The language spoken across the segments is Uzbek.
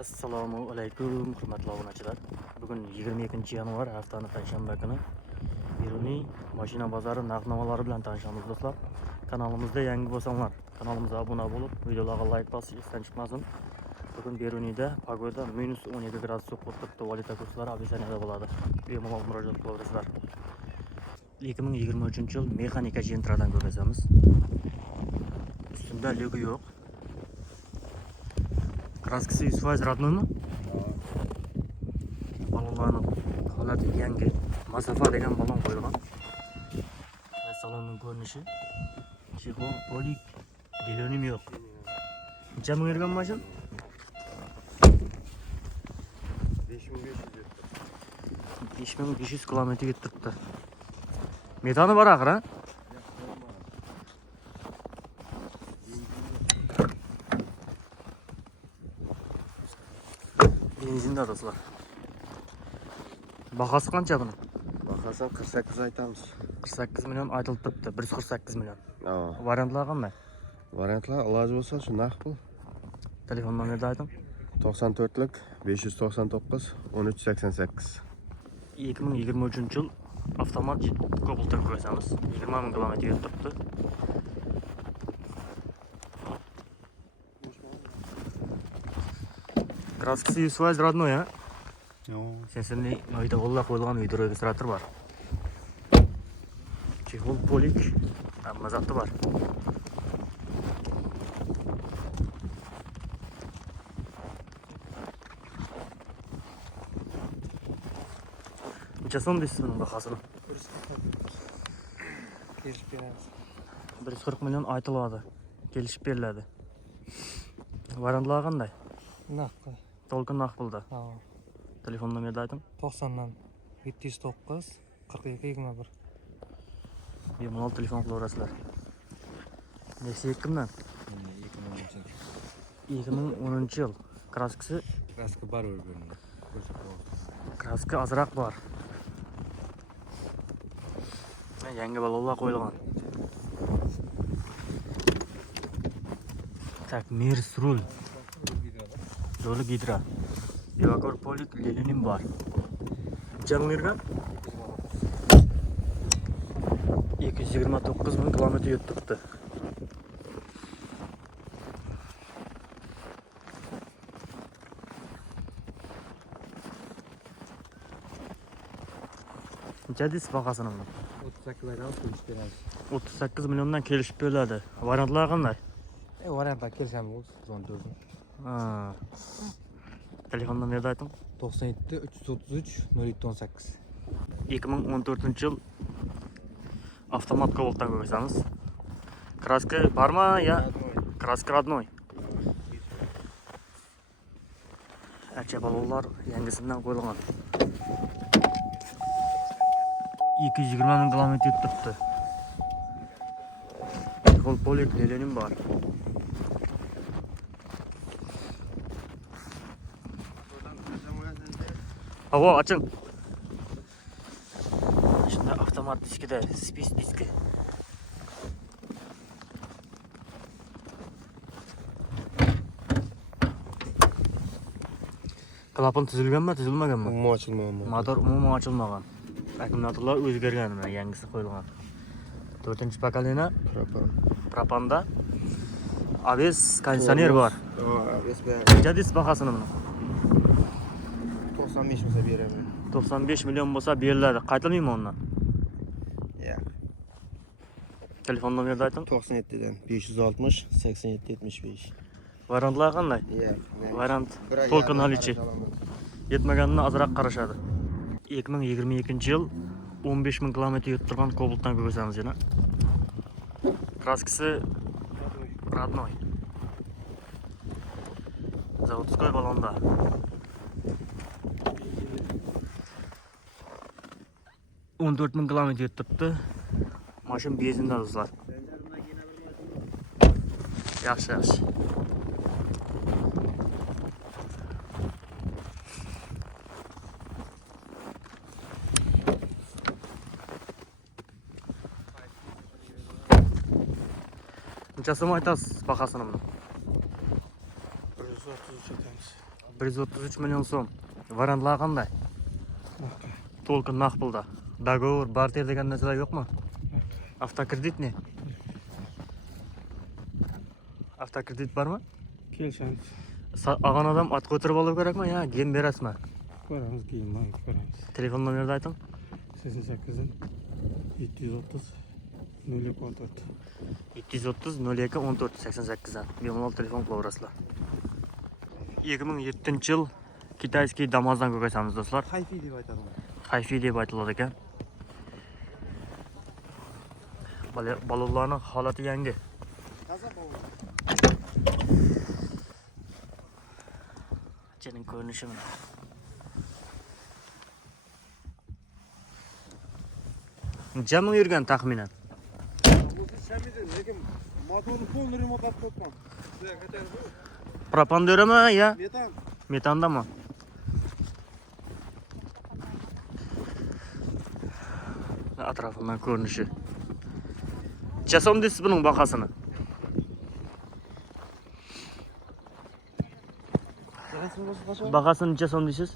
Assalomu alaykum, hurmatli obunachilar. Bugun 22-yanvar, haftani payshanba kuni. Beruniy mashina bozori narx-navolari bilan tanishamiz do'stlar. Kanalimizda yangi bo'lsanglar, kanalimizga obuna bo'lib, videolarga like bosib, esdan chiqmasin. Bugun Beruniyda pagoda -17 gradus sovuq turibdi. Valyuta kurslari abisaniyada bo'ladi. Bemalol murojaat qilaverasizlar. 2023-yil mexanika jentradan ko'ramiz. Ustida logo yo'q. Kraskasi 100% роднойmi? Balonlarning holati yangi. Masofa degan balon qo'yilgan. Va salonning ko'rinishi. Chexol polik delonim yo'q. Necha ming yurgan mashina? 5500 kilometrga turibdi. Metani bor axir, ha? Benzinda do'stlar. Bahasi qancha buni? Bahasini 48 aytamiz. 48 million aytilib turibdi. 148 million. Variantlar qanday? Variantlar iloji bo'lsa shu naqd pul. Telefon nomerni ayting. 94lik 599 1388. 2023-yil avtomat Cobalt ko'rsamiz. 20 ming kilometr yurib turibdi. Kraskasi 100% родной, ha? Sensinli oyda qo'llab qo'yilgan video registrator bor. Chexol polik, hamma zoti bor. Necha so'm deysiz buning bahosini? 140 million aytiladi. Kelishib beriladi. Variantlar qanday? Naqd. To'lqin naqd pulda. Ha. Telefon nomerni ayting. 90dan 709 42 21. Bemalol telefon qilaverasizlar. Nexia kimdan? 2010-yil. Kraskasi Kraska bar o'rgandim. kraska azroq bor. Yangi balonlar qo'yilgan. Tak, Mirs rul. Zo'li gidra. Evakor polik lelinim bor. Necha ming yurgan? 229 ming kilometr yurib turibdi. Necha deysiz bahosini buni? 38 aytamiz, kelishib beramiz. 38 milliondan kelishib beriladi. Variantlar qanday? Variantlar kelishamiz, 14. Ha. Telefon nomerni ayting. 97 333 0718. 2014-yil avtomat Cobalt'dan ko'rsamiz. Kraska barmi ya? Kraska родной. Archa balonlar yangisidan qo'yilgan. 220 ming kilometr yurib turibdi. Chexol polik lelenim bor. Havo açın. Şimdi avtomat diskide, spis diski. Klapan tuzilganmi, tuzilmaganmi? Umuman ochilmagan. Motor umuman ochilmagan. Akkumulyatorlar o'zgargan, yangisi qo'yilgan. 4-pokoleniya propanda. ABS konditsioner bor. ABS bor. Necha deysiz bahosini buni? 95 bo'lsa beraman. 95 million bo'lsa beriladi. Qaytilmaymi undan? Yo'q. Telefon nomerni ayting. 97dan 560 87 75. Variantlar qanday? Yo'q. Variant to'lqin halichi. Yetmaganini azroq qarashadi. 2022-yil 15 ming kilometr yurib turgan Cobalt'dan ko'rsamiz yana. Kraskasi родной. Zavodskoy balonda. On 14 ming kilometr yurib turibdi. Mashina benzinda do'stlar. Yaxshi, yaxshi. Necha so'm aytasiz bahosini buni? 133 aytamiz. 133 million so'm. Variantlar qanday? To'lqin naqd pulda. Dogovor, barter degan narsalar yo'qmi? Avtokredit ne? Avtokredit bormi? Kelsangiz Olgan odam ot ko'tarib olish kerakmi yo gen berasizmi? ko'ramiz, keyin ko'ramiz. Telefon nomerini ayting. 88 730 0214. 730 02 14 88 dan bemalol telefon qilaverasizlar. 2007 yil kitayskiy Damazdan ko'rsatamiz do'stlar. Hayfi deb aytadi. Hayfi deb aytiladi ekan. Balonlarning holati yangi. Ichining ko'rinishi mana. Jami yurgan taxminan. Lekin motorni полный ремонт qilib qo'ygan. Propan berami ya? Metan. Metandami? Atrofidan ko'rinishi. Chasom deysiz buning bahosini? Bahosini necha so'm deysiz?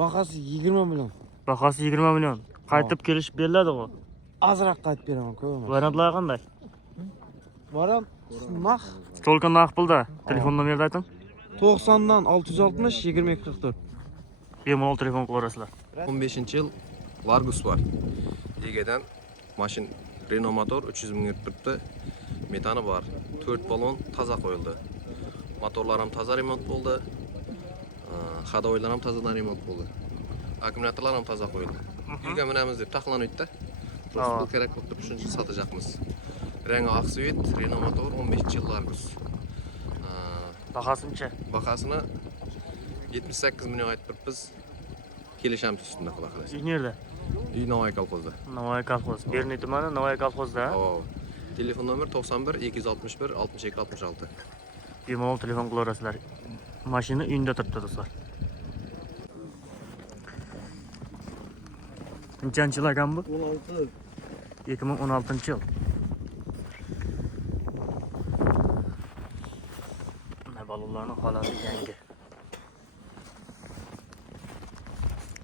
Bahasi 20 million. Bahosi 20 million. Qaytib kelishib beriladi-ku. Azroq qaytib beraman, ko'raman. Variantlar qanday? Variant naq To'lqin naqd pulda. Telefon nomerini ayting. 90 dan 660 2244. Bemalol telefon qilaverasizlar. 15-yil Largus var. Egedan mashin Renault motor 300 ming yuribdi. Metani var. 4 balon toza qo'yildi. Motorlar ham toza remont bo'ldi. Hadoylar ham tozadan remont bo'ldi. Akkumulyatorlar ham toza qo'yildi. Uyga minamiz deb taxlanibdi. Просто pul kerak bo'lib turib shuncha sotacakmiz. Rengi oqsuyit, Renault motor 15-yil Largus. Bahosini-chi? Bahasini 78 million aytib turibmiz. Kelishamiz ustida xudo xolasa. Uy nerda? Uy Navoiy kolxozda. Navoiy kolxoz. Berni tumani Navoiy kolxozda. Telefon nomer 91 261 62 66. Bemalol telefon qilaverasizlar. Mashina uyda turibdi do'stlar. Nechanchi yil ekan bu? 16. 2016 yil. Mana balonlarning holati yangi.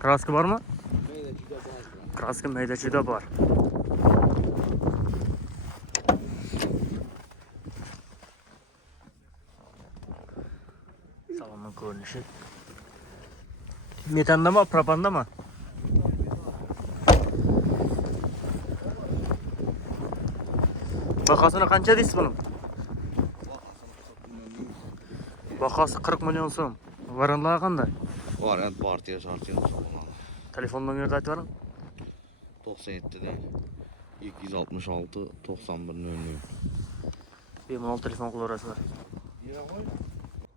Kraska bormi? Kraska mayda-chuyda bor. Salonning ko'rinishi. Metandami, propandami? Bahosini qancha deysiz buni? Bahosi 40 million so'm. Variantlar qanday? Variant partiya şartiyat olmalı. Telefon nomerini aytib bering. 97'den 266 91 00. Bemalol telefon qilaverasizlar.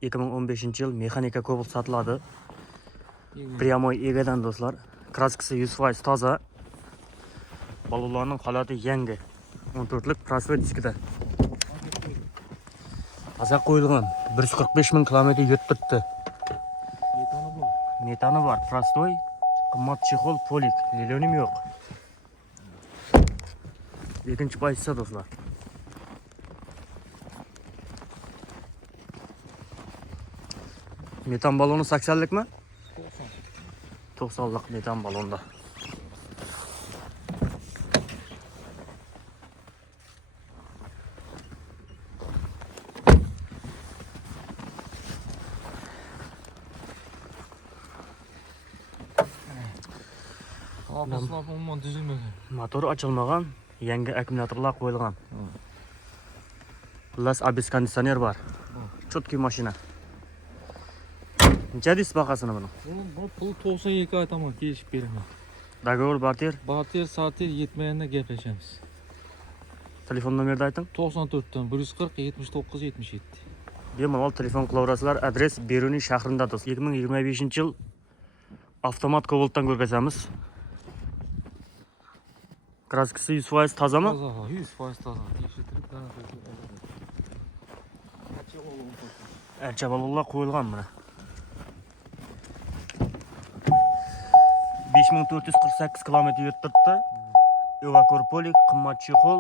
2015 yil mexanika Cobalt sotiladi. Прямой egadan do'stlar. Kraskasi 100% toza. Balonlarning holati yangi. 14lik prosvet diskida. Toza qo'yilgan. 145 ming kilometr yurib turibdi. Metani bor, prostoy, qimmat chexol, polik, lilionim yo'q. Ikkinchi pozitsiya do'stlar. Metan baloni 80likmi? 90lik metan balonda. Hafızlar umuman düzülmedi. Motor ochilmagan, yangi akkumulyatorlar qo'yilgan. Plus abis konditsioner bor. Chotki mashina. Necha deysiz bahosini buni? Bu pul 92 aytaman, kelishib beraman. Dogovor barter, Barter saati yetmaganda gaplashamiz. telefon nomerini ayting. 94 dan 140 79 77. Bemalol telefon qilaverasizlar. Adres Beruniy shahrida do'st. 2025 yil avtomat Cobaltdan ko'rgazamiz. Kraskasi 100% tozami? Toza, 100% toza. Tekshirtirib, Archa balonlar qo'yilgan mana. 5448 kilometr yurib turibdi. Evakorpolik, qimmat chexol,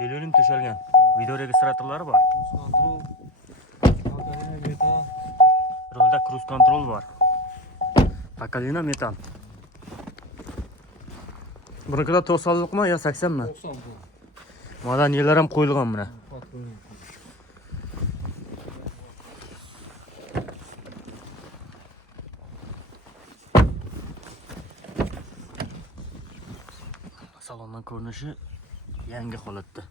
lilionim to'shalgan. Video registratorlari bor. kontrol, Yo'lda cruise control bor. Pakalina metan. Bunikida 90'lıkmı yo 80'mi? 90 bu. Madan yeler ham qo'yilgan buni. Patron. Salondan ko'rinishi yangi holatda.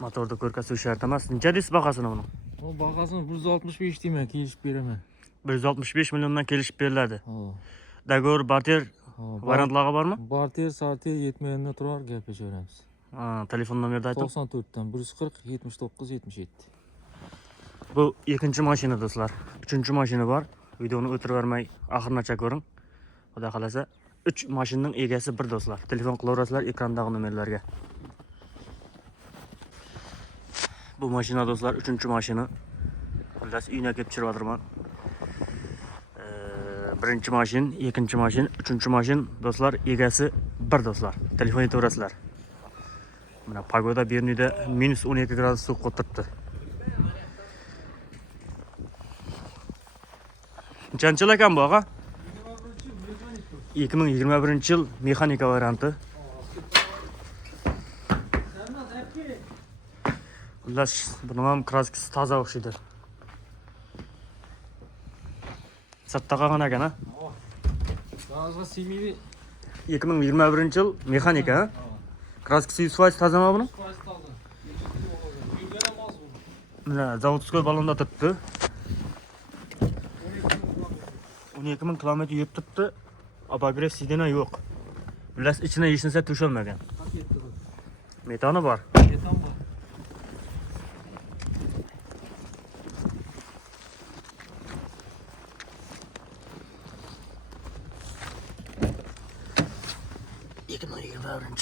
Motorda ko'rkasi shart emas. Necha deysiz bahasini buni? O bahasini 165 deyman, kelishib beraman. 165 milliondan kelishib beriladi. Ha. Dogovor, barter Ha, variantlari bormi? Barter saati yetmaganida turar, gaplashaveramiz. Ha, telefon nomerni ayting. 94 dan 140 79 77. Bu ikinci mashina do'stlar. Uchinchi mashina bor. Videoni o'tirvermay oxirigacha ko'ring. Xudo xolasa 3 mashinaning egasi bir do'stlar. Telefon qilaverasizlar ekrandagi nomerlarga. Bu mashina do'stlar 3-mashina. Xullas uyga kelib chiryapman. Birinchi mashin, ikkinchi mashin, uchinchi mashin do'stlar egasi bir do'stlar. Telefon etaverasizlar. Mana pagoda Bernida -12 gradus suv qo'tiribdi. Nechanchi yil ekan bu og'a? 2021 yil mexanika varianti. Xullas, buning ham kraskasi toza o'xshaydi. Satda qolgan ekan ha? Gazga semiydi. 2021 yil mexanika. Kraskasi 100% tozami buni? Mana zavodskoy balonda turibdi. 12 ming kilometr yurib turibdi. Abagrev sidena yo'q. Xullas ichine hech narsa to'shalmagan. Metani bor. Metan bor.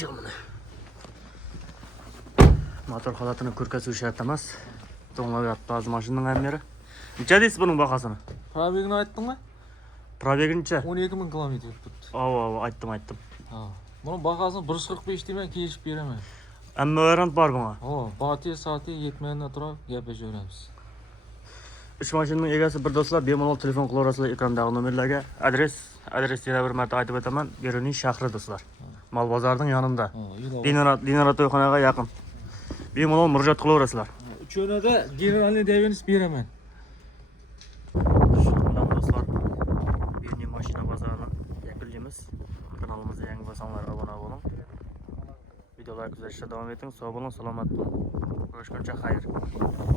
Yil buni. Motor holatini ko'rkasi shart emas. To'nglar yotdi hozir mashinaning hamyeri. Necha deysiz buning bahosini? Probegini aytdingmi? Probegi necha? 12 ming kilometr yurib turibdi. Aytdim. Ha. Buni bahosini 145 deyman, kelishib beraman. Hamma variant bor bunga. Ha, barter saati yetmaganida turib, gaplashaveramiz. 3 mashinaning egasi bir do'stlar, bemalol telefon qilaverasizlar ekrandagi nomerlarga. Adres yana bir marta aytib o'taman. Beruniy shahri do'stlar. Mol bozorning yonida. Ha, yil Dinara to'yxonaga yaqin. Bemalol murojaat qilaverasizlar. Uchonada generalniy diagnoz beraman. Shundan do'stlar, Beruniy mashina bozorini yakunlaymiz. Kanalimizga yangi bo'lsanglar obuna bo'ling. Videolar kuzatishda davom eting. Sog' bo'ling, salomat bo'ling. Ko'rishguncha xayr.